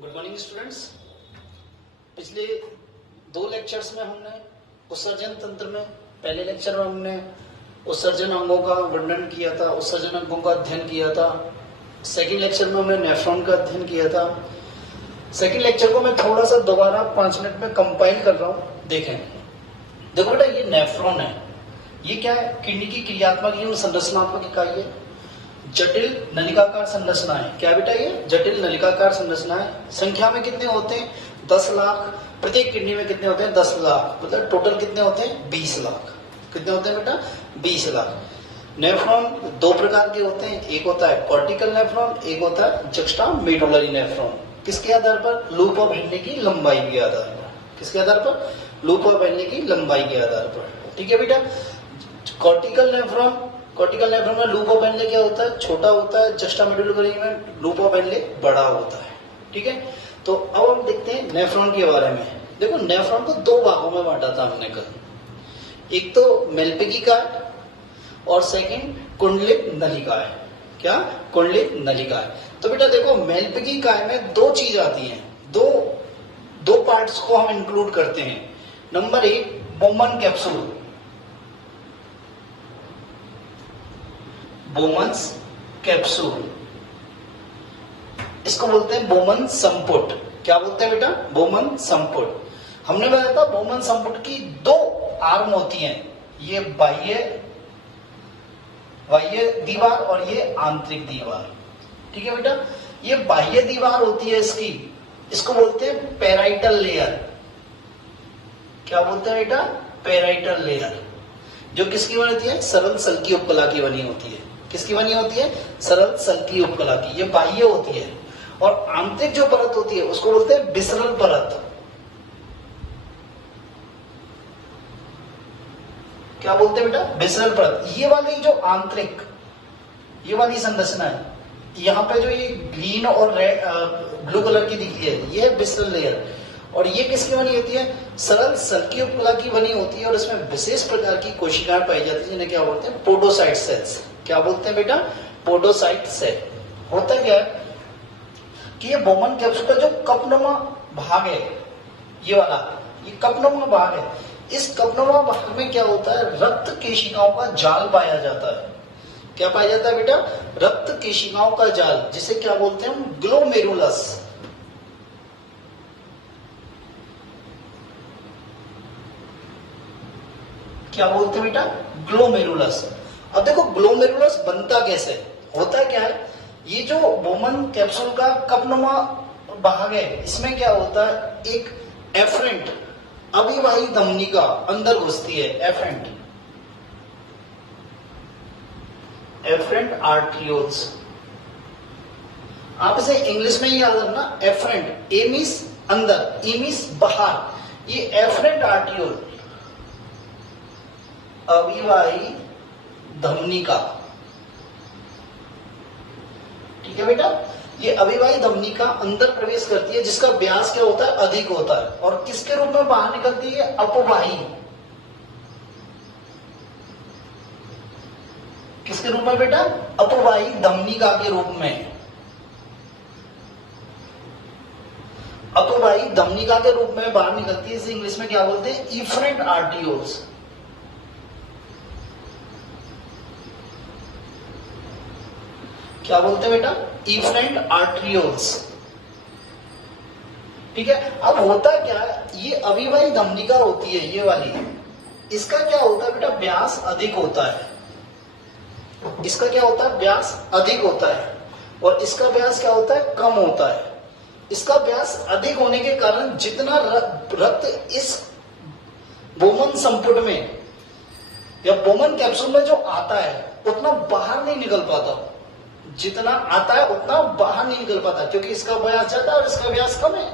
Good morning students. पिछले दो lectures में हमने उत्सर्जन तंत्र में, पहले लेक्चर में हमने उत्सर्जन अंगों का वर्णन किया था, उत्सर्जन अंगों का अध्ययन किया था। सेकंड लेक्चर में हमने नेफ्रॉन का अध्ययन किया था। सेकंड लेक्चर को मैं थोड़ा सा दोबारा 5 मिनट में कंपाइल कर रहा हूँ। देखें, देखो बेटा, ये नेफ्रॉन है। ये क्या है? किडनी की क्रियात्मक एवं संरचनात्मक इकाई है। जटिल नलिकाकार संरचना है। क्या बेटा? ये जटिल नलिकाकार संरचना है। संख्या में कितने होते हैं? 10 लाख। प्रत्येक किडनी में कितने होते हैं? 10 लाख। मतलब टोटल कितने होते हैं? 20 लाख। कितने होते हैं बेटा? 20 लाख। नेफ्रॉन दो प्रकार के होते हैं। एक होता है कॉर्टिकल नेफ्रॉन, एक होता है जक्स्टा मेडुलरी नेफ्रॉन। किसके आधार पर? लूप ऑफ हेनरी की लंबाई के आधार पर। किसके आधार पर? लूप ऑफ हेनरी की लंबाई के आधार पर। ठीक है बेटा। कॉर्टिकल नेफ्रॉन में लूप ऑफ हेनरी क्या होता है? छोटा होता है। जस्टा मेडुलरी में लूप ऑफ हेनरी बड़ा होता है। ठीक है। तो अब हम देखते हैं नेफ्रॉन के बारे में। देखो, नेफ्रॉन को दो भागों में बांटा था हमने कल। एक तो मेलपिगिकाय और सेकंड कुंडलित नलिकाय। क्या? कुंडलित नलिकाय। तो बेटा देखो, मेलपिगिकाय में दो चीज आती हैं। दो पार्ट्स को हम इंक्लूड करते हैं। Number 1 Bowman capsule, Bowman's capsule. इसको बोलते हैं बोमन संपुट। क्या बोलते हैं बेटा? बोमन संपुट। हमने बताया था बोमन संपुट की दो आर्म होती हैं। ये बाह्य दीवार और ये आंतरिक दीवार। ठीक है बेटा। ये बाह्य दीवार होती है इसकी, इसको बोलते हैं पेराइटल लेयर। क्या बोलते हैं बेटा? Parietal layer. जो किसकी बनी होती है? सरल सल्की उपकला की बनी होती है। किसकी बनी होती है? सरल सल्की उपकला की। ये बाह्य होती है। और आंतरिक जो परत होती है उसको बोलते हैं विसरल परत। क्या बोलते हैं बेटा? विसरल परत। ये वाली जो आंतरिक, ये वाली संरचना है, यहाँ पे जो ये ग्रीन और रेड ब्लू कलर की दिखती है, ये है विसरल लेयर। और ये किसकी बनी होती है? सरल सल्की उपकला की बनी होती है। और इसमें विशेष प्रकार की कोशिकाएं पाई जाती है जिन्हें क्या बोलते हैं? Podocyte cells. क्या बोलते हैं बेटा? Podocyte cell. होता क्या है कि ये बोमन कैप्सूल का जो कपनुमा भाग है, ये वाला, ये कपनुमा भाग है। इस कपनुमा भाग में क्या होता है? रक्त केशिकाओं का जाल पाया जाता है। क्या पाया जाता है बेटा? रक्त केशिकाओं का जाल, जिसे क्या बोलते हैं हम? ग्लोमेरुलस। क्या बोलते हैं बेटा? ग्लोमेरुलस। अब देखो, ग्लोमेरुलस बनता कैसे? होता क्या है, ये जो बोमन कैप्सूल का कपनुमा भाग है, इसमें क्या होता है? एक एफरेंट अविवाही धमनिका अंदर घुसती है। Afferent arterioles. आप इसे इंग्लिश में ही याद रखना, एफरेंट। एमिस अंदर, इमिस बाहर। ये एफरेंट आर्ट्रियोल, अविवाही धमनिका। ठीक है बेटा। ये अविवाही धमनिका अंदर प्रवेश करती है, जिसका व्यास क्या होता है? अधिक होता है। और किसके रूप में बाहर निकलती है? अपवाही। किसके रूप में बेटा? अपवाही धमनिका के रूप में। अपवाही धमनिका के रूप में बाहर निकलती है। इसे इंग्लिश में क्या बोलते हैं? इफरेंट आर्टियोल्स। क्या बोलते हैं बेटा? Efferent arterioles. ठीक है। अब होता क्या है, ये अविवाही धमनिका होती है, ये वाली, इसका क्या होता है बेटा? व्यास अधिक होता है। इसका क्या होता है? व्यास अधिक होता है। और इसका व्यास क्या होता है? कम होता है। इसका व्यास अधिक होने के कारण जितना रक्त इस बोमन संपुट में या बोमन कैप्सूल में जो आता है, उतना बाहर नहीं निकल पाता। जितना आता है उतना बाहर नहीं निकल पाता, क्योंकि इसका व्यास ज्यादा और इसका व्यास कम है।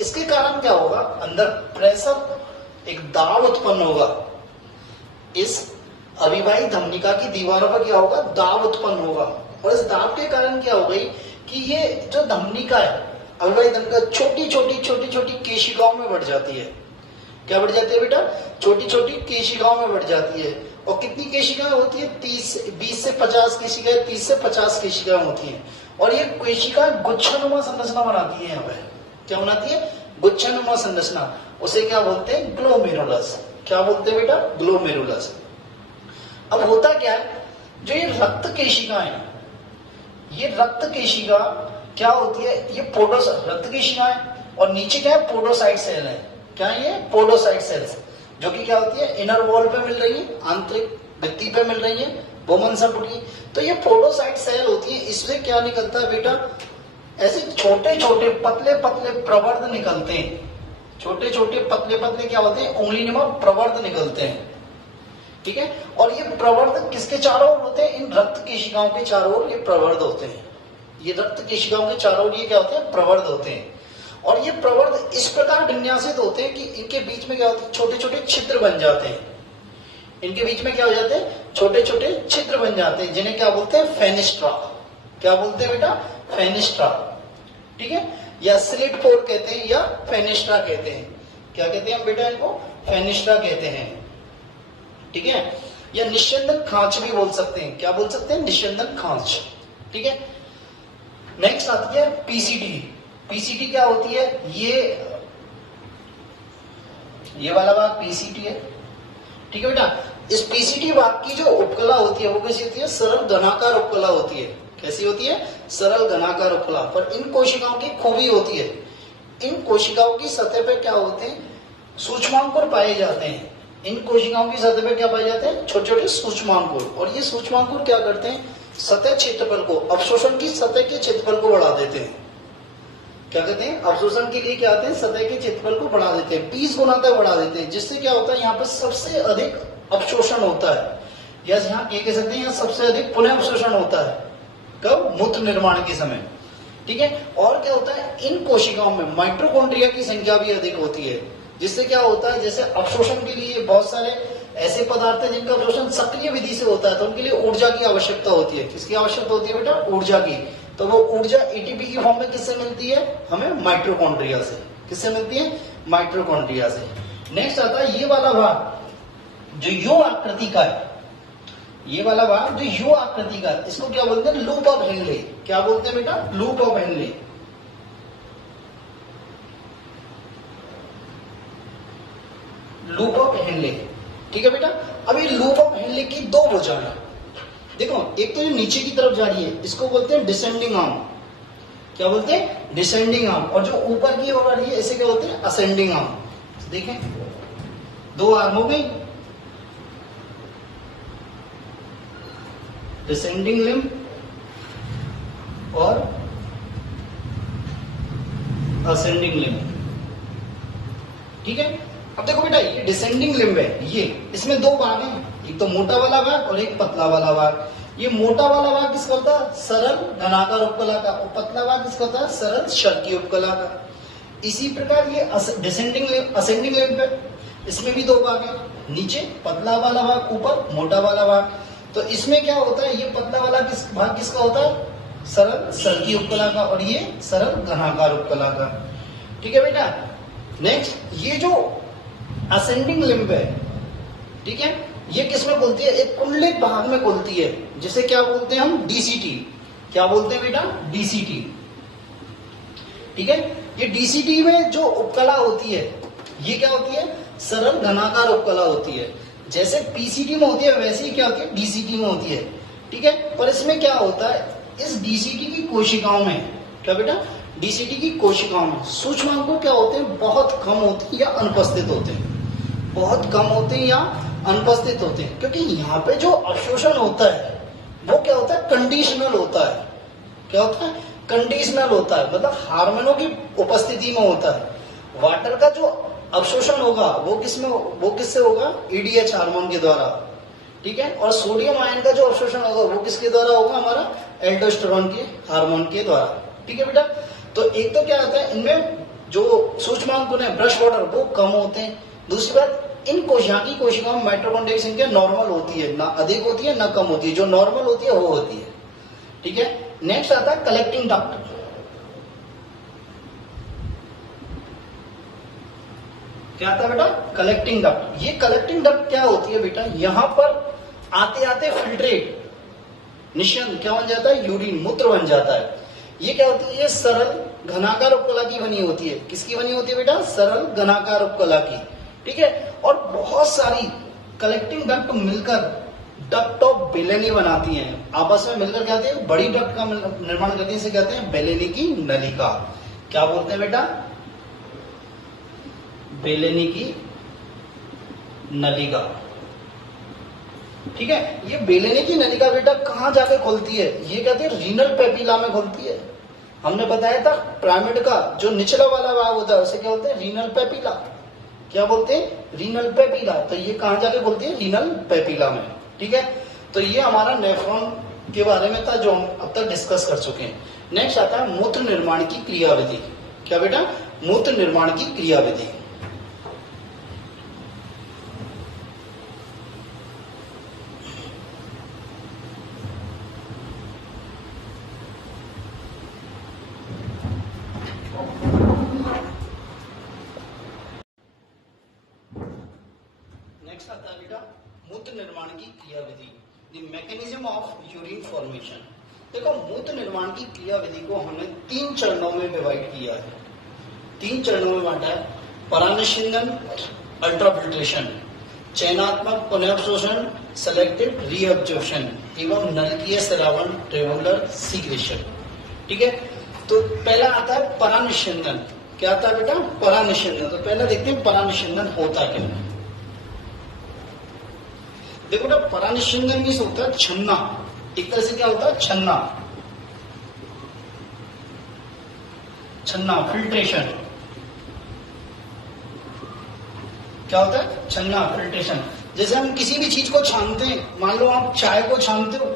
इसके कारण क्या होगा? अंदर प्रेशर, एक दाब उत्पन्न होगा। इस अविवाही धमनिका की दीवारों पर क्या होगा? दाब उत्पन्न होगा। और इस दाब के कारण क्या हो गई कि ये जो धमनिका है, अविवाही धमनिका छोटी छोटी केशिकाओं में बढ़ जाती है। क्या बढ़ जाती है बेटा? छोटी छोटी केशिकाओं में बढ़ जाती है। और कितनी केशिकाएं होती है? 20 से 50 केशिकाएं, 30 से 50 केशिकाएं होती हैं। और ये कोशिका गुच्छानुमा संरचना बनाती है। यहाँ पे क्या बनाती है? गुच्छानुमा संरचना। उसे क्या बोलते हैं? ग्लोमेरुलस। क्या बोलते हैं बेटा? ग्लोमेरुलस। अब होता क्या है, जो ये रक्त केशिका है, ये रक्त केशिका क्या होती है? ये रक्त केशिका है और नीचे क्या है? पोडोसाइट सेल है। क्या है ये? पोडोसाइट सेल्स, जो कि क्या होती है? इनर वॉल पे मिल रही है, आंतरिक भित्ति पे मिल रही है, बोमनसपुट की। तो ये पोडोसाइट सेल होती है। इससे क्या निकलता है बेटा? ऐसे छोटे छोटे पतले पतले प्रवर्ध निकलते हैं। छोटे छोटे पतले पतले क्या होते हैं? उंगलीनुमा प्रवर्ध निकलते हैं। ठीक है। और ये प्रवर्ध किसके चारों ओर होते हैं? इन रक्त केशिकाओं के चारों ओर ये प्रवर्ध होते हैं। ये रक्त केशिकाओं के चारों ओर ये क्या होते हैं? प्रवर्ध होते हैं। और ये प्रवर्ध इस प्रकार विन्यासित होते हैं कि इनके बीच में क्या होते हैं? छोटे छोटे छिद्र बन जाते हैं। इनके बीच में क्या हो जाते हैं? छोटे छोटे छिद्र बन जाते हैं, जिन्हें क्या बोलते हैं? फेनिस्ट्रा। क्या बोलते हैं बेटा? फेनिस्ट्रा। ठीक है। या स्लिट पोर कहते हैं या फेनिस्ट्रा कहते हैं। क्या कहते हैं हम बेटा इनको? फेनिस्ट्रा कहते हैं। ठीक है। या निस्यंदन खांच भी बोल सकते हैं। क्या बोल सकते हैं? निस्यंदन खांच। ठीक है। नेक्स्ट आती है पीसीटी। पीसीटी क्या होती है? ये वाला भाग पीसीटी है। ठीक है बेटा। इस पीसीटी भाग की जो उपकला होती है वो कैसी होती है? सरल घनाकार उपकला होती है। कैसी होती है? सरल घनाकार उपकला। पर इन कोशिकाओं की खूबी होती है, इन कोशिकाओं की सतह पे क्या होते हैं? सूक्ष्मांकुर पाए जाते हैं। इन कोशिकाओं की सतह पे क्या पाए जाते हैं? छोटे छोटे सूक्ष्मांकुर। और ये सूक्ष्मांकुर क्या करते हैं? सतह क्षेत्रफल को, अवशोषण की सतह के क्षेत्रफल को बढ़ा देते हैं। क्या कहते हैं? अवशोषण के लिए क्या आते हैं? सतह के क्षेत्रफल को बढ़ा देते हैं, 20 गुना तक बढ़ा देते हैं। जिससे क्या होता है? यहाँ पे सबसे अधिक अवशोषण होता है, या यहाँ कह सकते हैं यहाँ सबसे अधिक पुनः अवशोषण होता है। कब? मूत्र निर्माण के समय। ठीक है। और क्या होता है? इन कोशिकाओं में माइटोकॉन्ड्रिया की संख्या भी अधिक होती है। जिससे क्या होता है? जैसे अवशोषण के लिए बहुत सारे ऐसे पदार्थ हैं जिनका अवशोषण सक्रिय विधि से होता है, तो उनके लिए ऊर्जा की आवश्यकता होती है। किसकी आवश्यकता होती है बेटा? ऊर्जा की। तो वो ऊर्जा एटीपी की फॉर्म में किससे मिलती है? हमें माइटोकॉन्ड्रिया से। किससे मिलती है? माइटोकॉन्ड्रिया से। नेक्स्ट आता है ये वाला भाग जो यू आकृति का है। ये वाला भाग जो यू आकृति का है, इसको क्या बोलते हैं? Loop of Henle. क्या बोलते हैं बेटा? Loop of Henle. Loop of Henle. ठीक है बेटा। अब ये लूप ऑफ हेनले की दो भुजाएं हैं। देखो, एक तो जो नीचे की तरफ जा रही है इसको बोलते हैं डिसेंडिंग आर्म। क्या बोलते हैं? Descending arm. और जो ऊपर की ओर आ रही है इसे क्या बोलते हैं? Ascending arm. देखें, दो आर्म हो गई, डिसेंडिंग लिम्ब और असेंडिंग लिम्ब। ठीक है। अब देखो बेटा, ये डिसेंडिंग लिम्ब है, ये इसमें दो भाग हैं, एक तो मोटा वाला भाग और एक पतला वाला भाग। ये मोटा वाला भाग किसका होता है? सरल घनाकार उपकला का। और पतला भाग किसका होता है? सरल क्षैतिज उपकला का। इसी प्रकार ये डिसेंडिंग लिम्ब, असेंडिंग लिम्ब है, इसमें भी दो भाग हैं, नीचे पतला वाला भाग, ऊपर मोटा वाला भाग। तो इसमें क्या होता है? ये पतला वाला भाग किसका होता है? सरल क्षैतिज उपकला का, और ये सरल घनाकार उपकला का। ठीक है बेटा। नेक्स्ट, ये जो असेंडिंग लिम्ब है, ठीक है, ये किसमें खुलती है? एक कुंडलित भाग में खुलती है, जिसे क्या बोलते हैं हम? डीसीटी। क्या बोलते हैं बेटा? डीसीटी। ठीक है। ये डीसीटी में जो उपकला होती है ये क्या होती है? सरल घनाकार उपकला होती है। जैसे पीसीटी में होती है वैसे ही क्या होती है? डीसीटी में होती है। ठीक है। पर इसमें क्या होता है? इस डीसीटी की कोशिकाओं में, क्या बेटा? डीसीटी की कोशिकाओं में सूक्ष्मांकुर क्या होते हैं? बहुत कम होते हैं या अनुपस्थित होते हैं। बहुत कम होते हैं या अनुपस्थित होते हैं, क्योंकि यहाँ पे जो अवशोषण होता है वो क्या होता है? कंडीशनल होता है। क्या होता है? कंडीशनल होता है, मतलब हार्मोनों की उपस्थिति में होता है। वाटर का जो अवशोषण होगा वो किससे होगा? ईडीएच हार्मोन के द्वारा। ठीक है। और सोडियम आयन का जो अवशोषण होगा वो किसके द्वारा होगा? हमारा एल्डोस्टेरोन के हार्मोन के द्वारा। ठीक है बेटा। तो एक तो क्या होता है, इनमें जो सूक्ष्मांकुर है, ब्रश वाटर, वो कम होते हैं। दूसरी बात, इन यहाँ की कोशिकाओं में माइटोकॉन्ड्रिया की संख्या नॉर्मल होती है, ना अधिक होती है ना कम होती है। जो नॉर्मल होती है वो होती है। ठीक है। नेक्स्ट आता है कलेक्टिंग डक्ट। क्या आता है बेटा? Collecting duct. ये कलेक्टिंग डक्ट क्या होती है बेटा? यहां पर आते आते फिल्ट्रेट, निश्चंद क्या बन जाता है? यूरिन, मूत्र बन जाता है। ये क्या होती है, ये सरल घनाकार उपकला की बनी होती है। किसकी बनी होती है बेटा, सरल घनाकार उपकला की, ठीक है। और बहुत सारी कलेक्टिंग डक्ट मिलकर डक्ट ऑफ बेलेनी बनाती हैं, आपस में मिलकर क्या होती है, बड़ी डक्ट का निर्माण करती है, इसे कहते हैं बेलेनी की नलिका। क्या बोलते हैं बेटा, बेलेनी की नलिका, ठीक है। ये बेलेनी की नलिका बेटा कहां जाके खुलती है, ये कहते हैं रीनल पेपिला में खुलती है। हमने बताया था पिरामिड का जो निचला वाला भाग होता है उसे क्या बोलते हैं, रीनल पेपिला। क्या बोलते हैं, रीनल पेपिला। तो ये कहां जाके खुलती है, रीनल पेपिला में, ठीक है। तो ये हमारा नेफ्रॉन के बारे में था जो हम अब तक डिस्कस कर चुके हैं। नेक्स्ट आता है मूत्र निर्माण की क्रियाविधि। क्या बेटा, मूत्र निर्माण की क्रियाविधि। नेक्स्ट आता है बेटा मूत्र निर्माण की क्रियाविधि, the mechanism of urine formation. देखो मूत्र निर्माण की क्रियाविधि को हमने 3 चरणों में डिवाइड किया है, 3 चरणों में बांटा है। परानिषिंदन, अल्ट्राफिल्ट्रेशन, चयनात्मक पुनर्अवशोषण, सेलेक्टिव रीअब्जॉर्प्शन एवं नलकीय स्रावन, ट्रेवुलर सीक्रेशन, ठीक है। तो पहला आता है परानिषिंदन। क्या आता है बेटा, परानिषिंदन। तो पहला देखते हैं परानिषिंदन होता क्या है। देखो बेटा परानिषिंदन मीन्स होता है छन्ना, एक तरह से क्या होता है, छन्ना, छन्ना, फिल्ट्रेशन। क्या होता है, छन्ना, फिल्ट्रेशन। जैसे हम किसी भी चीज को छानते हैं, मान लो आप चाय को छानते हो,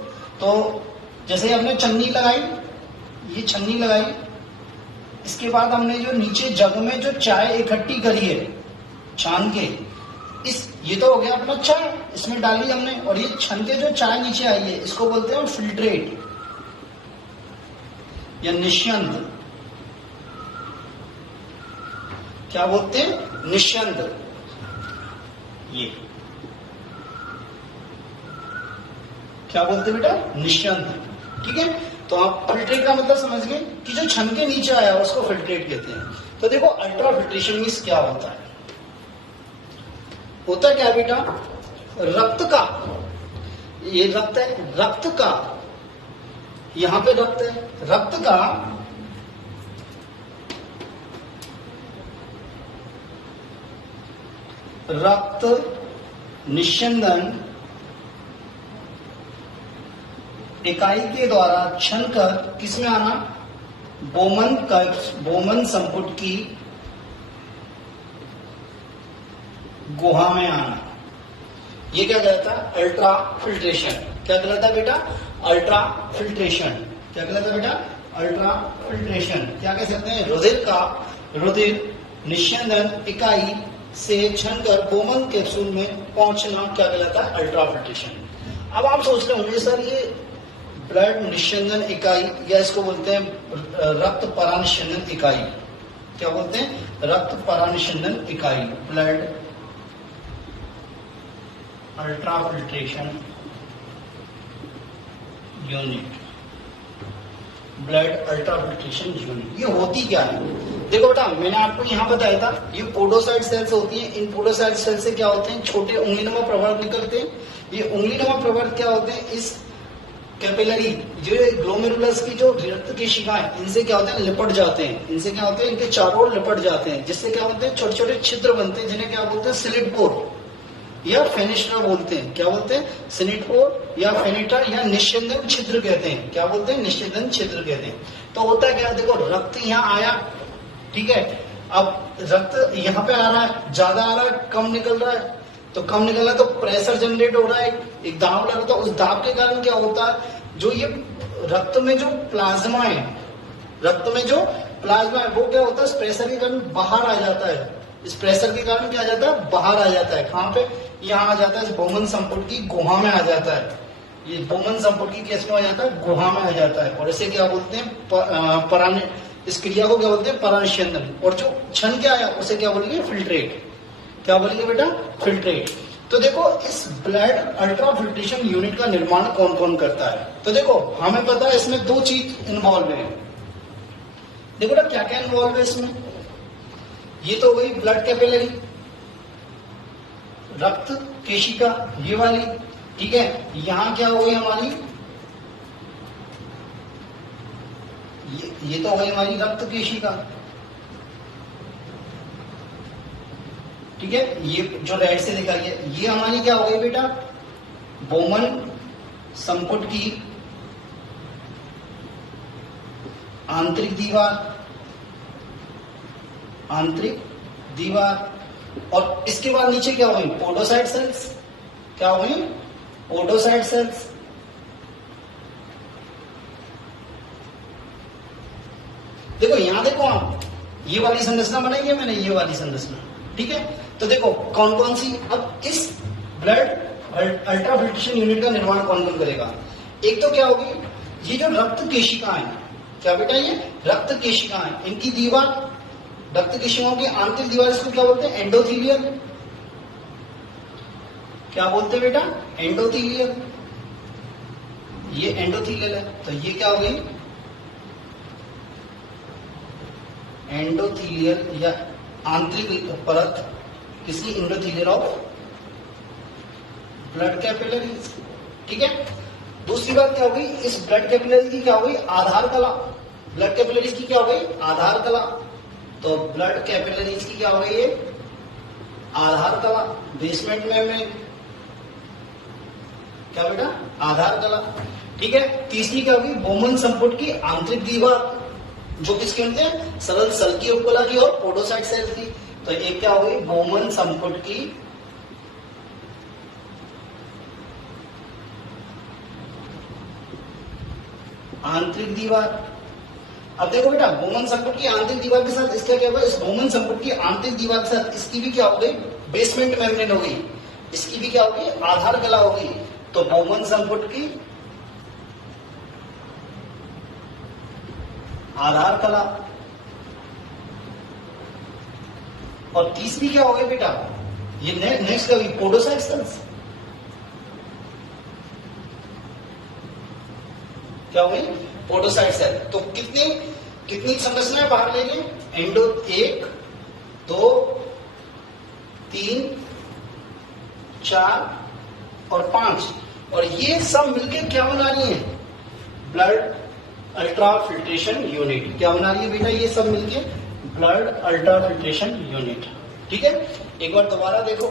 तो जैसे हमने छन्नी लगाई, ये छन्नी लगाई, इसके बाद हमने जो नीचे जग में जो चाय इकट्ठी करी है छान के, ये तो हो गया अपना चाय, इसमें डाली हमने, और ये छन के जो चाय नीचे आई है इसको बोलते हैं फिल्ट्रेट या निष्यंद। क्या बोलते हैं, निष्यंद। ये क्या बोलते हैं बेटा, निष्यंद, ठीक है। तो आप फिल्ट्रेट का मतलब समझ गए कि जो छन के नीचे आया उसको फिल्ट्रेट कहते हैं। तो देखो अल्ट्रा फिल्ट्रेशन मीन्स क्या होता है, होता क्या बेटा, रक्त का, ये रक्त है, रक्त का, यहां पे रक्त है, रक्त का रक्त निस्यंदन इकाई के द्वारा छनकर किसमें आना, बोमन संपुट की गुहा में आना। ये क्या कहलाता है, अल्ट्रा फिल्ट्रेशन। क्या कहलाता है बेटा, अल्ट्रा फिल्ट्रेशन। क्या कहलाता है बेटा, अल्ट्रा फिल्ट्रेशन। क्या कह सकते हैं, रुधिर निस्यंदन इकाई से छनकर बोमन कैप्सूल में पहुंचना क्या कहलाता है, अल्ट्रा फिल्ट्रेशन। अब आप सोच रहे होंगे सर ये ब्लड निस्यंदन इकाई, या इसको बोलते हैं रक्त परानिषिंदन इकाई। क्या बोलते हैं, रक्त परानिषिंदन इकाई, blood ultra filtration unit, blood ultra filtration unit. ये होती क्या है, देखो बेटा मैंने आपको यहाँ बताया था, ये पोडोसाइट सेल्स होती हैं। इन पोडोसाइट सेल से क्या होते हैं, छोटे उंगलीनुमा प्रवर्त निकलते हैं। ये उंगलीनुमा प्रवर्त क्या होते हैं, इस कैपिलरी जो ग्लोमेरुलस की जो रक्त केशिकाएं, इनसे क्या होते हैं, लिपट जाते हैं। इनसे क्या होते हैं, इनके चारों ओर लिपट जाते हैं, जिससे क्या होते हैं, छोटे छोटे छिद्र बनते हैं, जिन्हें क्या बोलते हैं, स्लिट पोर या फेनिस्ट्रा बोलते हैं। क्या बोलते हैं, स्लिट पोर या फेनिस्ट्रा या निस्यंदन छिद्र कहते हैं। क्या बोलते हैं, निस्यंदन छिद्र कहते हैं। तो होता क्या, देखो रक्त यहाँ आया, ठीक है, अब रक्त यहाँ पे आ रहा है, ज्यादा आ रहा है, कम निकल रहा है, तो कम निकल रहा है तो प्रेशर जनरेट हो रहा है, एक दाब लग रहा है, तो उस दाब के कारण क्या होता है, जो ये रक्त में जो प्लाज्मा है, रक्त में जो प्लाज्मा है वो क्या होता है, इस प्रेशर के कारण बाहर आ जाता है। इस प्रेशर के कारण क्या आ जाता है, बाहर आ जाता है। कहाँ पे, यहाँ आ जाता है, इस बोमन संपुट की गुहा में आ जाता है। ये बोमन संपुट की केस में आ जाता है, गुहा में आ जाता है, और इसे क्या बोलते हैं, इस क्रिया को क्या बोलते हैं, परानिषिंदन। और जो छन के आया उसे क्या बोलेंगे, फिल्ट्रेट। क्या बोलेंगे बेटा, फिल्ट्रेट। तो देखो इस ब्लड अल्ट्रा फिल्ट्रेशन यूनिट का निर्माण कौन कौन करता है, तो देखो हमें पता है इसमें 2 चीज इन्वॉल्व है। देखो ना क्या क्या इन्वॉल्व है इसमें। ये तो वही ब्लड कैपिलरी, रक्त केशिका ये वाली, ठीक है। यहां क्या हो गई हमारी, ये तो हो गई हमारी रक्त केशिका, ठीक है। ये जो रेड से दिखाई है ये हमारी क्या हो गई बेटा, बोमन संपुट की आंतरिक दीवार, आंतरिक दीवार। और इसके बाद नीचे क्या हो गई, पोडोसाइट सेल्स। क्या हो गई, पोडोसाइट सेल्स। देखो यहां देखो आप, ये वाली संरचना बनाई है मैंने, ये वाली संरचना, ठीक है। तो देखो कौन कौन सी, अब इस ब्लड अल्ट्राफिल्ट्रेशन यूनिट का निर्माण कौन कौन करेगा। एक तो क्या होगी, ये जो रक्त केशिकाएं, क्या बेटा ये रक्त केशिकाएं, इनकी दीवार, रक्त केशिकाओं की आंतरिक दीवार, इसको क्या बोलते हैं, एंडोथीलियल। क्या बोलते हैं बेटा, एंडोथीलियल। ये एंडोथीलियल है, तो ये क्या हो गई, एंडोथीलियल या आंतरिक परत किसी एंडोथीलियल ऑफ ब्लड कैपिलरीज, ठीक है। दूसरी बात क्या हो गई, इस ब्लड कैपिलरी की क्या हो गई, आधार कला। ब्लड कैपिलरीज की क्या हो गई, आधार कला। तो ब्लड कैपिलरीज की क्या हो गई, ये आधार कला, बेसमेंट मेम्ब्रेन, क्या बेटा, आधार कला, ठीक है। तीसरी क्या होगी, बोमन संपुट की आंतरिक दीवार, जो किसके होते हैं, सरल सल्की उपकला की और पोडोसाइट सेल्स की। तो एक क्या होगी, बोमन संपुट की आंतरिक दीवार। अब देखो बेटा, बोमन संपुट की आंतरिक दीवार के साथ इसका क्या होगा, इस बोमन संपुट की आंतरिक दीवार के साथ इसकी भी क्या हो गई, बेसमेंट मेम्ब्रेन हो गई, इसकी भी क्या होगी, आधार कला होगी। तो बोमन संपुट की आधार कला। और तीसरी क्या हो गई बेटा, ये नेक्स्ट क्या होगी, पोडोसाइट सेल्स। क्या हो गई, पोडोसाइट सेल। तो कितनी संरचनाएं बाहर ले गए, एंडो 1 2 3 4 और 5, और ये सब मिलके क्या बना रही है, ब्लड अल्ट्राफिल्ट्रेशन यूनिट। क्या बना रही है बेटा, ये सब मिलके ब्लड अल्ट्राफिल्ट्रेशन यूनिट, ठीक है। एक बार दोबारा देखो,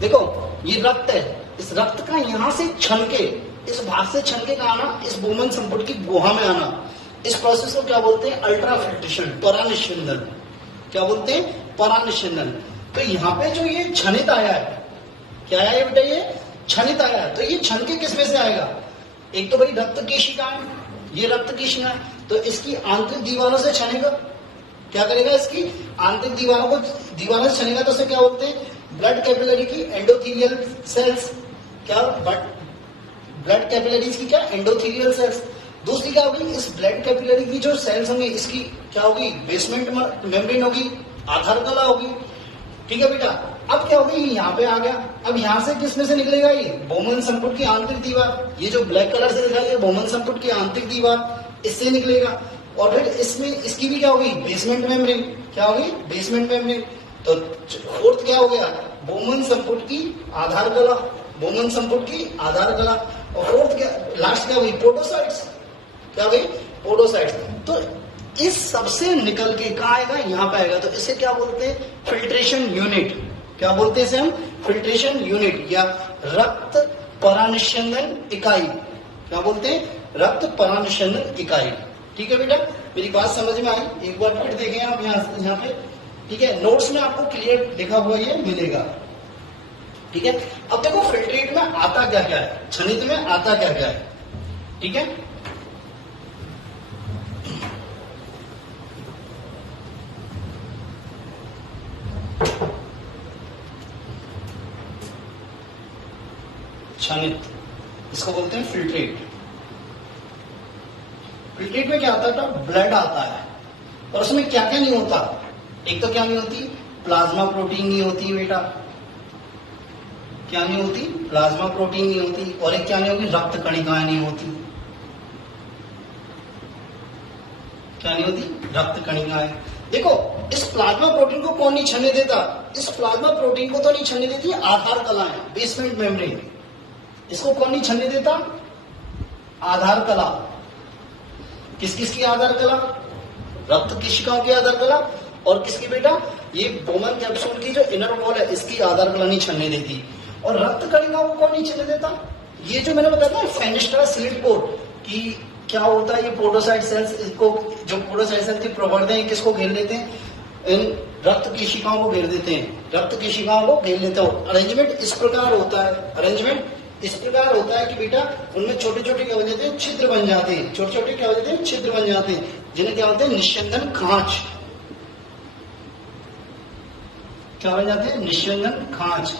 देखो ये रक्त है, इस रक्त का यहां से छनके, इस भाग से छनके का आना, इस बोमन संपुट की गुहा में आना, इस प्रोसेस को क्या बोलते हैं, अल्ट्राफिल्ट्रेशन, परानिस्यंदन। क्या बोलते हैं, परानिस्यंदन। तो यहाँ पे जो ये छनित आया है, क्या आया है बेटा, ये छनित आया है। तो ये छनके किस में से आएगा, एक तो भाई रक्त केशिकाएं, ये रक्त केशिकाएं, तो इसकी आंतरिक दीवारों से छनेगा। क्या करेगा, इसकी आंतरिक दीवारों से छनेगा। तो उसे क्या बोलते हैं, ब्लड कैपिलरी की एंडोथीलियल सेल्स। क्या ब्लड कैपिलरीज की क्या, एंडोथीलियल सेल्स। दूसरी क्या होगी, इस ब्लड कैपिलरी की जो सेल्स होंगी, इसकी क्या होगी, बेसमेंट मेम्ब्रेन होगी, आधार कला होगी, ठीक है बेटा। अब क्या होगी, यहाँ पे आ गया। अब यहाँ से किसमें से निकलेगा, ये बोमन संपुट की आंतरिक दीवार, ये जो ब्लैक कलर से दिखाई है बोमन संपुट की आंतरिक दीवार, इससे निकलेगा। और फिर इसमें इसकी भी क्या होगी, बेसमेंट मेम्ब्रेन। क्या होगी, बेसमेंट मेम्ब्रेन। तो फोर्थ क्या हो गया, बोमन संपुट की आधार कला, बोमन संपुट की आधार कला। और फोर्थ क्या, लास्ट क्या हुई, पोडोसाइट्स। क्या हुई, पोडोसाइट्स। तो इस सबसे निकल के कहा आएगा, यहाँ पे आएगा। तो इसे क्या बोलते हैं, फिल्ट्रेशन यूनिट। क्या बोलते हैं इसे हम, फिल्ट्रेशन यूनिट या रक्त परानिस्यंदन इकाई। क्या बोलते हैं, रक्त परानिस्यंदन इकाई, ठीक है बेटा। मेरी बात समझ में आई, एक बार फिर देखें आप यहाँ पे, ठीक है। नोट्स में आपको क्लियर लिखा हुआ ये मिलेगा, ठीक है। अब देखो फिल्ट्रेट में आता क्या क्या है, छनित में आता क्या क्या है, ठीक है। छनित, इसको बोलते हैं फिल्ट्रेट। फिल्ट्रेट में क्या आता था, ब्लड आता है, और उसमें क्या क्या नहीं होता। एक तो क्या नहीं होती, प्लाज्मा प्रोटीन नहीं होती बेटा। क्या नहीं होती, प्लाज्मा प्रोटीन नहीं होती। और एक क्या नहीं होगी, रक्त कणिकाएं नहीं होती। क्या नहीं होती, रक्त कणिकाएं। देखो इस प्लाज्मा प्रोटीन को कौन नहीं छनने देता, इस प्लाज्मा प्रोटीन को तो नहीं छनने देती आधार कलाएं, बेसमेंट मेम्ब्रेन। इसको कौन नहीं छनने देता, आधार कला। किस किस की आधार कला, रक्त कोशिकाओं की आधार कला, और किसकी बेटा, ये बोमन कैप्सूल की जो इनर वॉल है इसकी आधार कला नहीं छनने देती। और रक्त कणिकाओं को कौन नहीं छनने देता, ये जो मैंने बताया था फेनेस्ट्रा स्लिट पोर कि क्या होता है, ये पोडोसाइट सेल्स, इसको जो पोडोसाइट सेल्स की प्रवर्धन है किसको घेर लेते हैं, इन रक्त कोशिकाओं को घेर देते हैं, रक्त कोशिकाओं को घेर लेते हो। अरेंजमेंट इस प्रकार होता है, अरेंजमेंट इस प्रकार होता है कि बेटा उनमें छोटे छोटे क्या हो जाते हैं, छिद्र बन जाते हैं, छोटे छोटे क्या हो जाते हैं, छिद्र बन जाते हैं, जिन्हें क्या होते हैं, निस्यंदन खांच। क्या बन जाते हैं, निस्यंदन खांच।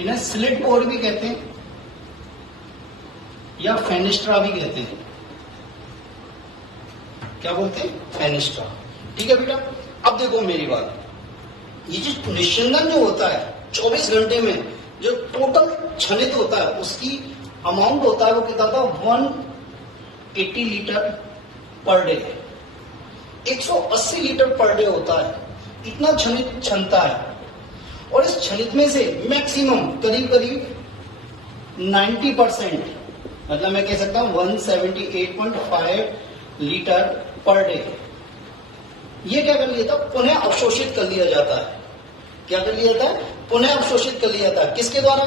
इन्हें स्लिट पोर भी कहते हैं या फेनेस्ट्रा भी कहते हैं। क्या बोलते हैं, फेनेस्ट्रा। ठीक है बेटा, अब देखो मेरी बात, ये जो निस्यंदन जो होता है 24 घंटे में जो टोटल छनित होता है उसकी अमाउंट होता है वो कितना था, 180 litre per day, 180 litre per day होता है, इतना छनित क्षमता है। और इस छनित में से मैक्सिमम करीब करीब 90%, मतलब मैं कह सकता हूं 178.5 लीटर पर डे, ये क्या कर लिया था, पुनः अवशोषित कर लिया जाता है। क्या कर लिया जाता है, पुनः अवशोषित कर लिया जाता है। किसके द्वारा,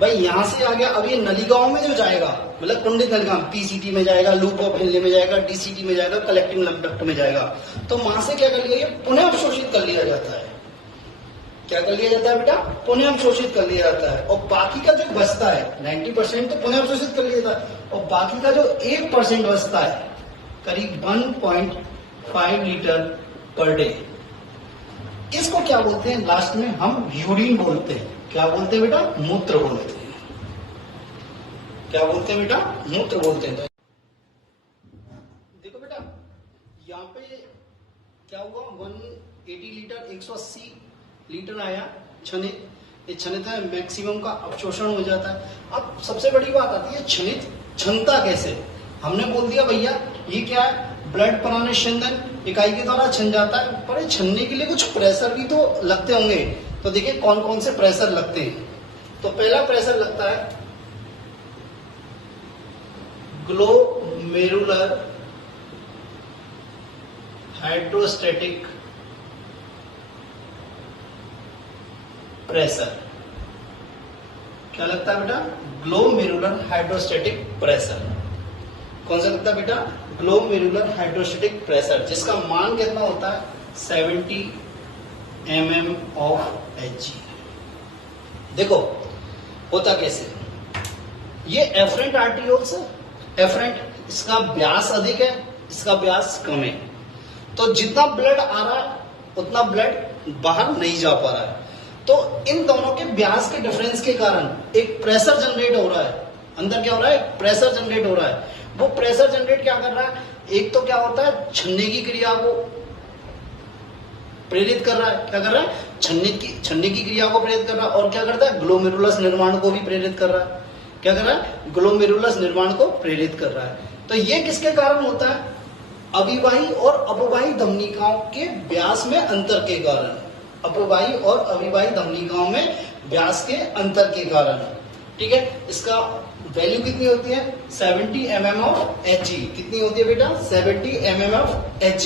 भाई यहां से आ गया, अब ये नलिकाओं में जो जाएगा, मतलब कुंडित नलिका, पीसीटी में जाएगा, लूप ऑफ हिल्ले में जाएगा, डीसीटी में जाएगा, कलेक्टिंग डक्ट में जाएगा, तो वहां से क्या कर लिया, ये पुनः अवशोषित कर लिया जाता है। क्या कर लिया जाता है बेटा, पुनः अवशोषित कर लिया जाता है। और बाकी का जो बचता है 90% तो पुनः अवशोषित कर लिया जाता है, और बाकी का जो 1% बचता है करीब 1.5 लीटर पर डे, इसको क्या बोलते हैं, लास्ट में हम यूरिन बोलते हैं। क्या बोलते हैं बेटा, मूत्र बोलते हैं। क्या बोलते हैं बेटा, मूत्र बोलते हैं। देखो बेटा यहाँ पे क्या हुआ, 180 लीटर, 180 लीटर आया छनित, ये छनित है, मैक्सिमम का अवशोषण हो जाता है। अब सबसे बड़ी बात आती है छनित क्षमता कैसे, हमने बोल दिया भैया ये क्या है, ब्लड परानिस्यंदन इकाई के द्वारा छन जाता है, पर ये छनने के लिए कुछ प्रेशर भी तो लगते होंगे। तो देखिए कौन कौन से प्रेशर लगते हैं। तो पहला प्रेशर लगता है ग्लोमेरुलर हाइड्रोस्टेटिक प्रेशर। क्या लगता है बेटा, ग्लोमेरुलर हाइड्रोस्टेटिक प्रेशर। कौन सा लगता है बेटा, ग्लोमेरुलर हाइड्रोस्टेटिक प्रेशर, जिसका मान कितना होता है, 70 mm of Hg। देखो होता कैसे, ये एफरेंट आर्टियोल्स है, एफरेंट, इसका व्यास अधिक है, इसका व्यास कम है, तो जितना ब्लड आ रहा है उतना ब्लड बाहर नहीं जा पा रहा है। तो इन दोनों के व्यास के डिफरेंस के कारण एक प्रेशर जनरेट हो रहा है, अंदर क्या हो रहा है, प्रेशर जनरेट हो रहा है। वो प्रेशर जनरेट क्या कर रहा है, एक तो क्या होता है, छन्ने की क्रिया को प्रेरित कर रहा है। क्या कर रहा है, छन्ने की क्रिया को प्रेरित कर रहा है, और क्या करता है, ग्लोमेरुलस निर्माण को भी प्रेरित कर रहा है। क्या कर रहा है, ग्लोमेरुलस निर्माण को प्रेरित कर रहा है। तो ये किसके कारण होता है, अविवाही और अपवाही धमनिकाओं के व्यास में अंतर के कारण, अपवाही और अविवाही धमनिकाओं में व्यास के अंतर के कारण। ठीक है, इसका वैल्यू कितनी होती है, 70 mm of Hg। कितनी होती है बेटा, 70 mm of Hg।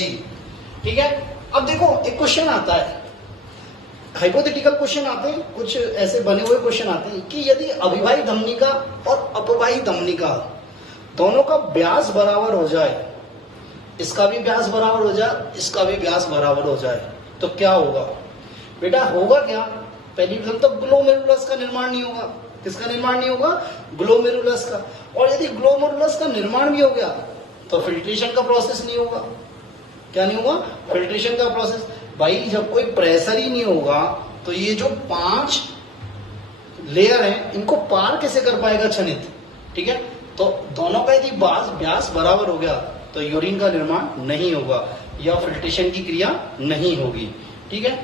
ठीक है, अब देखो एक क्वेश्चन आता है, हाइपोथेटिकल क्वेश्चन आते हैं, कुछ ऐसे बने हुए क्वेश्चन आते हैं कि यदि अविवाही धमनिका और अपवाही धमनिका दोनों का व्यास बराबर हो जाए, इसका भी व्यास बराबर हो जाए, इसका भी व्यास बराबर हो जाए, तो क्या होगा बेटा, होगा क्या, पहली बात तो ग्लोमेरुलस का निर्माण नहीं होगा। किसका निर्माण नहीं होगा, ग्लोमेरुलस का। और यदि ग्लोमेरुलस का निर्माण भी हो गया तो फिल्ट्रेशन का प्रोसेस नहीं होगा। क्या नहीं होगा, फिल्ट्रेशन का प्रोसेस। भाई जब कोई प्रेशर ही नहीं होगा तो ये जो 5 लेयर हैं इनको पार कैसे कर पाएगा छनित। ठीक है, तो दोनों का यदि व्यास बराबर हो गया तो यूरिन का निर्माण नहीं होगा या फिल्ट्रेशन की क्रिया नहीं होगी। ठीक है,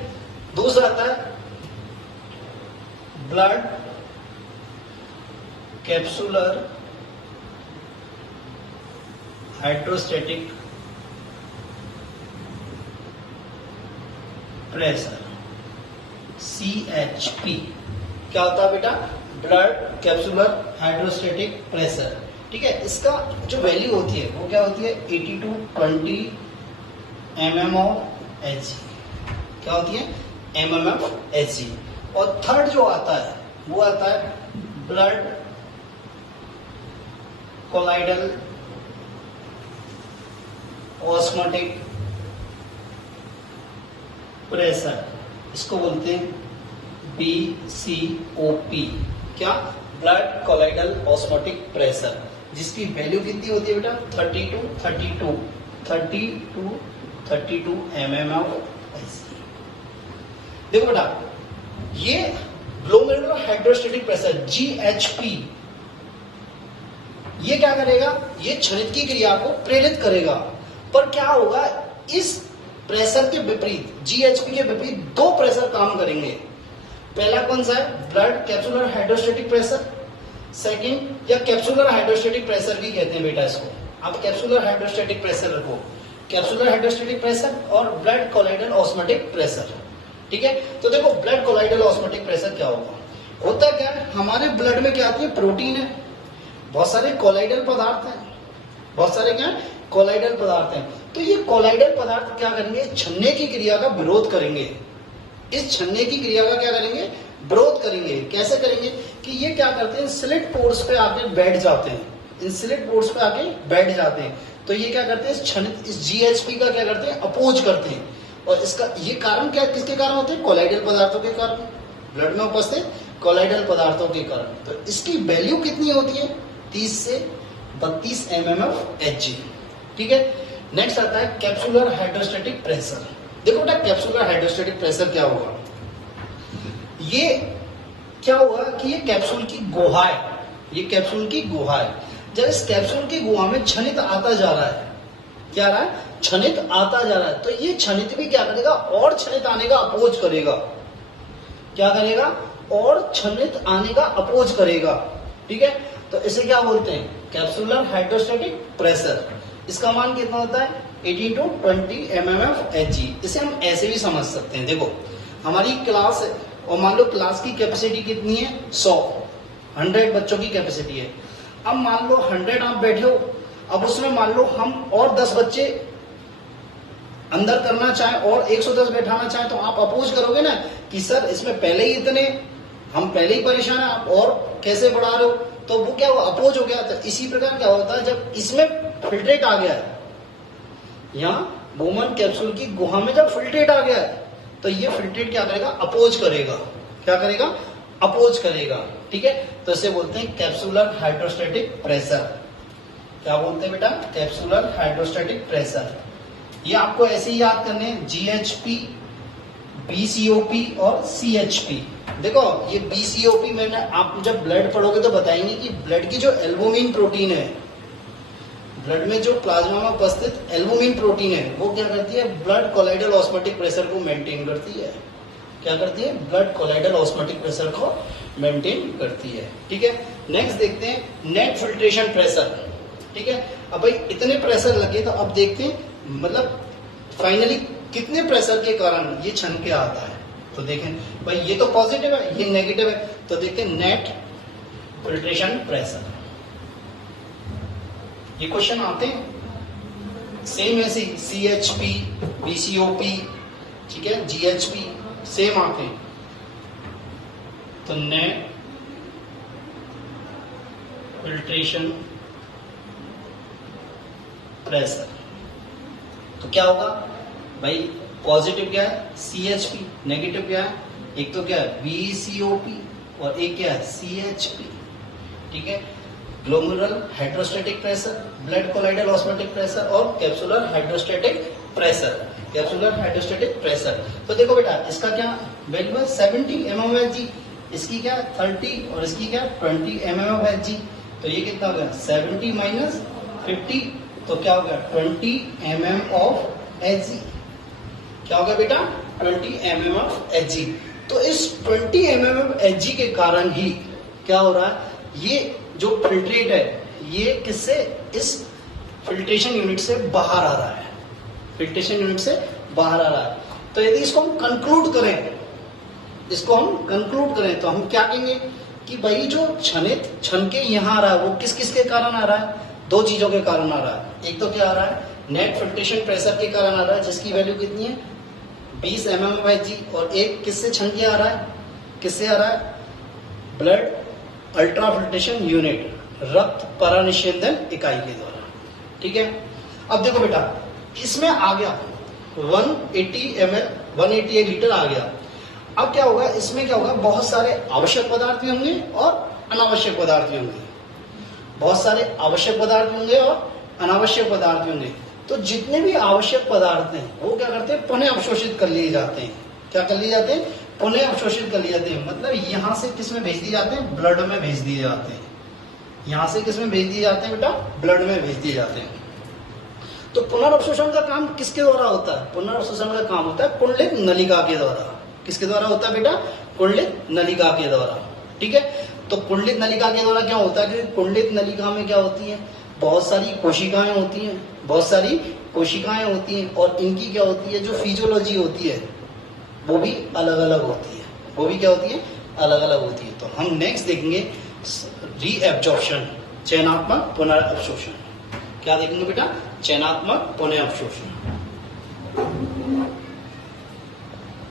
दूसरा आता है blood capsular hydrostatic pressure, CHP क्या होता है बेटा? Blood capsular hydrostatic pressure. ठीक है, इसका जो वैल्यू होती है वो क्या होती है? 80 to 20 mm of Hg। क्या होती है? mm of Hg। और थर्ड जो आता है वो आता है ब्लड कोलाइडल ऑस्मोटिक प्रेशर, इसको बोलते हैं BCOP। क्या? ब्लड कोलाइडल ऑस्मोटिक प्रेशर, जिसकी वैल्यू कितनी होती है बेटा? 30 to 32 mm of Hg। देखो बेटा, ये ग्लोमेरुलर हाइड्रोस्टेटिक प्रेशर GHP, ये क्या करेगा? ये क्षणिक की क्रिया को प्रेरित करेगा। पर क्या होगा? इस प्रेशर के विपरीत, GHP के विपरीत दो प्रेशर काम करेंगे। पहला कौन सा है? Blood capsular hydrostatic pressure. Second, या कैप्सुलर हाइड्रोस्टेटिक प्रेशर भी कहते हैं बेटा इसको। आप कैप्सुलर हाइड्रोस्टेटिक प्रेशर रखो, कैप्सुलर हाइड्रोस्टेटिक प्रेशर और ब्लड कोलाइडल ऑस्मोटिक प्रेशर। ठीक है, तो देखो ब्लड कोलाइडल ऑस्मोटिक प्रेशर क्या होगा? होता क्या है, हमारे ब्लड में क्या आती है? प्रोटीन है, बहुत सारे कोलाइडल पदार्थ हैं, बहुत सारे क्या है? कोलाइडल पदार्थ हैं। तो ये कोलाइडल पदार्थ क्या करेंगे? छन्ने की क्रिया का विरोध करेंगे। इस छन्ने की क्रिया का क्या करेंगे? विरोध करेंगे। कैसे करेंगे? कि ये क्या करते हैं? स्लिट पोर्स पे आके बैठ जाते हैं, इन स्लिट पोर्स पे आके बैठ जाते हैं। तो ये क्या करते हैं? इस GHP का क्या करते हैं? अपोज करते हैं। और इसका ये कारण क्या, किसके कारण होते हैं? कोलाइडल पदार्थों के कारण, ब्लड में उपस्थित कोलाइडल पदार्थों के कारण। तो इसकी वैल्यू कितनी होती है? 30 से 32 mm of Hg। ठीक है, नेक्स्ट आता है कैप्सुलर हाइड्रोस्टेटिक प्रेशर। देखो बेटा, कैप्सुलर हाइड्रोस्टेटिक प्रेशर क्या होगा? ये क्या होगा कि ये कैप्सूल की गुहा है, ये कैप्सूल की गुहा है। जब इस कैप्सूल की गुहा में क्षणित आता जा रहा है, क्या रहा है? क्षणित आता जा रहा है, तो ये क्षणित भी क्या करेगा? और क्षणित आने का अपोज करेगा। क्या करेगा? और क्षणित आने का अपोज करेगा। ठीक है, तो इसे क्या बोलते हैं? Capsular hydrostatic pressure. इसका मान कितना होता है? 80 to 20 mm of Hg। इसे हम ऐसे भी समझ सकते हैं। देखो, हमारी क्लास है और मान लो क्लास की कैपेसिटी कितनी है? 100 बच्चों की कैपेसिटी है। अब मान लो 100 आप बैठे हो, अब उसमें मान लो हम और 10 बच्चे अंदर करना चाहें और 110 बैठाना चाहें, तो आप अपोज करोगे ना कि सर इसमें पहले ही इतने, हम पहले ही परेशान है, आप और कैसे बढ़ा रहे हो? तो वो क्या हुआ? अपोज हो गया। तो इसी प्रकार क्या होता है, जब इसमें फिल्ट्रेट आ गया है, यहाँ बोमन कैप्सूल की गुहा में जब फिल्ट्रेट आ गया है, तो ये फिल्ट्रेट क्या करेगा? अपोज करेगा। क्या करेगा? अपोज करेगा। ठीक है, तो इसे बोलते हैं कैप्सुलर हाइड्रोस्टेटिक प्रेशर। क्या बोलते हैं बेटा? Capsular hydrostatic pressure. ये आपको ऐसे ही याद करने हैं, GHP, BCOP और CHP। देखो ये BCOP मैंने, आप जब ब्लड पढ़ोगे तो बताएंगे कि ब्लड की जो एल्बुमिन प्रोटीन है, ब्लड में जो प्लाज्मा में उपस्थित एल्बुमिन प्रोटीन है, वो क्या करती है? ब्लड कोलाइडल ऑस्मोटिक प्रेशर को मेंटेन करती है। क्या करती है? ब्लड कोलाइडल ऑस्मोटिक प्रेशर को मेंटेन करती है। ठीक है, नेक्स्ट देखते हैं नेट फिल्ट्रेशन प्रेशर। ठीक है, अब भाई इतने प्रेशर लगे, तो अब देखते हैं मतलब फाइनली कितने प्रेशर के कारण ये छन के आता है। तो देखें भाई, ये तो पॉजिटिव है, ये नेगेटिव है, तो देखते हैं नेट फिल्ट्रेशन प्रेशर। ये क्वेश्चन आते हैं सेम ऐसे, CHP, BCOP, ठीक है, GHP सेम आते हैं। तो नेट फिल्ट्रेशन प्रेशर, तो क्या होगा भाई? पॉजिटिव क्या है? CHP, नेगेटिव क्या है? एक तो क्या है? BCOP और एक क्या है? CHP। ठीक है, glomerular hydrostatic pressure, blood colloidal osmotic pressure और capsular hydrostatic pressure. Capsular hydrostatic pressure, तो देखो बेटा इसका क्या वैल्यू है? 70 mm of Hg, इसकी क्या 30 और इसकी क्या 20 mm of Hg। तो ये कितना हो गया? 70 माइनस 50, तो क्या हो गया? 20 mm of Hg। क्या हो गया बेटा? 20 mm of Hg। तो इस 20 mm of Hg के कारण ही क्या हो रहा है? ये जो फिल्ट्रेट है, ये किससे? इस फिल्ट्रेशन यूनिट से बाहर आ रहा है, फिल्ट्रेशन यूनिट से बाहर आ रहा है। तो यदि इसको हम कंक्लूड करें, तो हम क्या कहेंगे कि भाई जो छन के यहाँ आ रहा है वो किस किस के कारण आ रहा है? दो चीजों के कारण आ रहा है। एक तो क्या आ रहा है, नेट फिल्ट्रेशन प्रेशर के कारण आ रहा है, जिसकी वैल्यू कितनी है 20 mm/g, और एक किससे छन के आ रहा है, किससे आ रहा है, ब्लड अल्ट्रा फिल्ट्रेशन यूनिट, रक्त परानिषेधन इकाई के द्वारा। ठीक है, अब देखो बेटा इसमें आ गया 180 ml, 180 लीटर आ गया। अब क्या होगा, इसमें क्या होगा, बहुत सारे आवश्यक पदार्थ भी होंगे और अनावश्यक पदार्थ भी होंगे, बहुत सारे आवश्यक पदार्थ होंगे और अनावश्यक पदार्थ होंगे। तो जितने भी आवश्यक पदार्थ हैं वो क्या करते हैं, पुनः अवशोषित कर लिए जाते हैं। क्या कर लिए जाते हैं, पुनः अवशोषित कर लिए जाते हैं। मतलब यहां से किस में भेज दिए जाते हैं, ब्लड में भेज दिए जाते हैं। यहां से किस में भेज दिए जाते हैं बेटा, ब्लड में भेज दिए जाते हैं। तो पुनर्अवशोषण का काम किसके द्वारा होता है, पुनर्अवशोषण का काम होता है कुंडलित नलिका के द्वारा। किसके द्वारा होता है बेटा, कुंडलित नलिका के द्वारा। ठीक है, तो कुंडलित नलिका के द्वारा क्या होता है कि कुंडलित नलिका में क्या होती है, बहुत सारी कोशिकाएं होती हैं, और इनकी क्या होती है, जो फिजियोलॉजी होती है वो भी अलग अलग होती है, अलग-अलग होती है। तो हम नेक्स्ट देखेंगे रीएब्जॉर्प्शन, चयनात्मक पुनर्अवशोषण। क्या देखेंगे बेटा, चयनात्मक पुनर्अवशोषण।